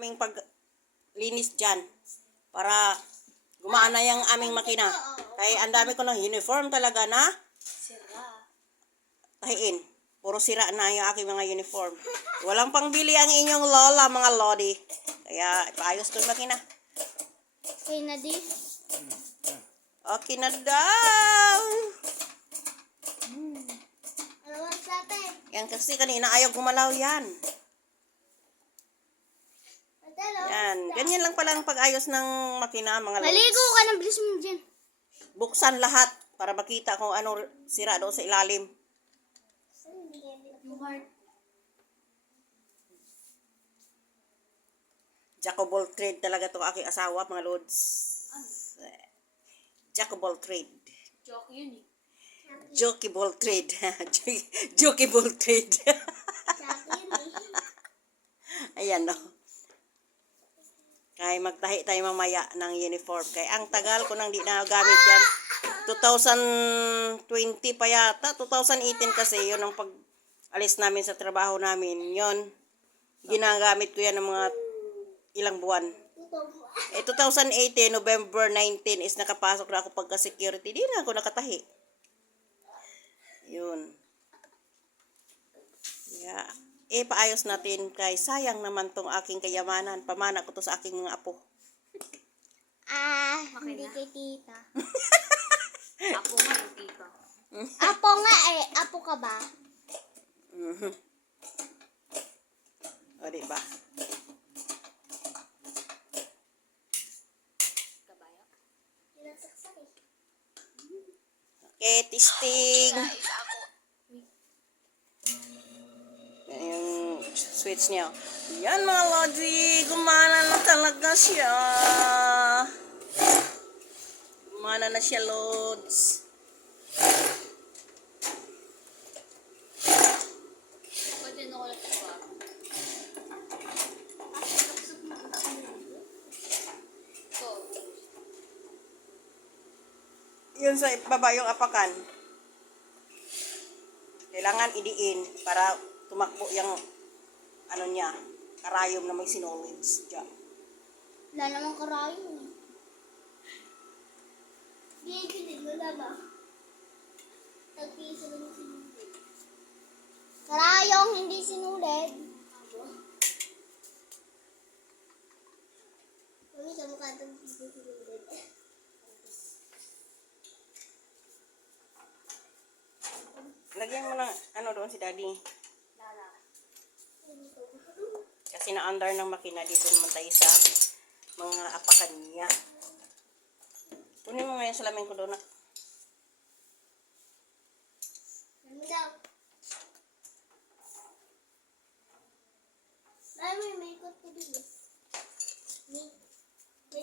aming paglinis dyan. Para gumaan na yung aming makina. Kaya ang dami ko ng uniform talaga na Sira. tahiin. Puro sira na yung aking mga uniform. Walang pangbili ang inyong lola, mga lodi. Kaya ipaayos ko yung makina. Okay na di. Okay na daw. Ano sa atin? Yan kasi kanina ayaw gumalaw yan. Yan. Ganyan lang pala ang pag-ayos ng makina, mga lods. Maligo ka ng bilis mo dyan. Buksan lahat para makita kung ano sira doon sa ilalim. Yung heart. Jack of all trade talaga itong aking asawa, mga lods. Jack of all trade. Joke yun eh. Jokeable trade. Jokeable trade. Ayan no. Kaya magtahi tayo mamaya ng uniform. Kaya ang tagal ko nang di nagamit yan. 2020 pa yata. 2018 kasi yun ang pag-alis namin sa trabaho namin. Yun. Ginagamit ko yan ng mga ilang buwan. 2018, November 19 is nakapasok na ako pagka-security. Di na ako nakatahi. Yun. Yeah. Paayos natin kay sayang naman tong aking kayamanan. Pamana ko to sa aking mga apo. Hindi kay tita. Apo nga yung tita. Apo nga eh. Apo ka ba? O, diba? Kabayo. Okay, testing. Guys, ako. Yan yung switch niya. Yan mga lodi. Gumana na talaga siya. Gumana na siya, lods. Pwede na ko lang ito. So, Yun sa baba yung apakan. Kailangan idiin para tumakbo yung ano niya, karayom na may sinolids dyan. Wala namang karayo eh. Hindi pinid mo na ba? Tagpiso lang sinulid. Karayong hindi sinulid. Mami, sa mukha itong piso sinulid. Lagyan mo ng ano doon si daddy. Lala. Kasi na-under ng makina dito naman tayo sa mga apakan niya. Kunin mo ngayon salamin ko doon. Mami daw. Ay, may ikot ko dito. May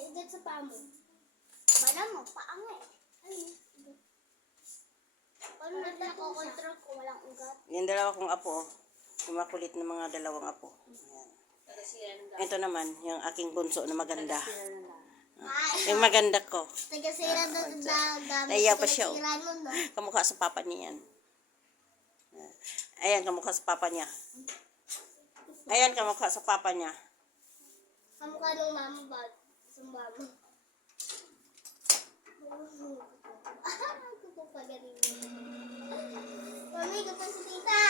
ugat sa paa mo. Bala mo, paa nga eh. Ay, ugat. Paano natin nakokontrol kung walang ugat? Yung dalawa kong apo, yung makulit na mga dalawang apo. Ayan. Pero sila ng Ito naman, yung aking bunso na maganda. sila ng lala. Ay, Yung maganda ko. taga-sira na gamit. Naiya pa siya, oh. Taga-sira nun, no? Kamukha sa papa niya yan. Ayan, kamukha sa papa niya. Ayan, kamukha sa papa niya. Kamukha ng mama ba? Sa mama. Kuko pa galing. Mami, gusto si tita.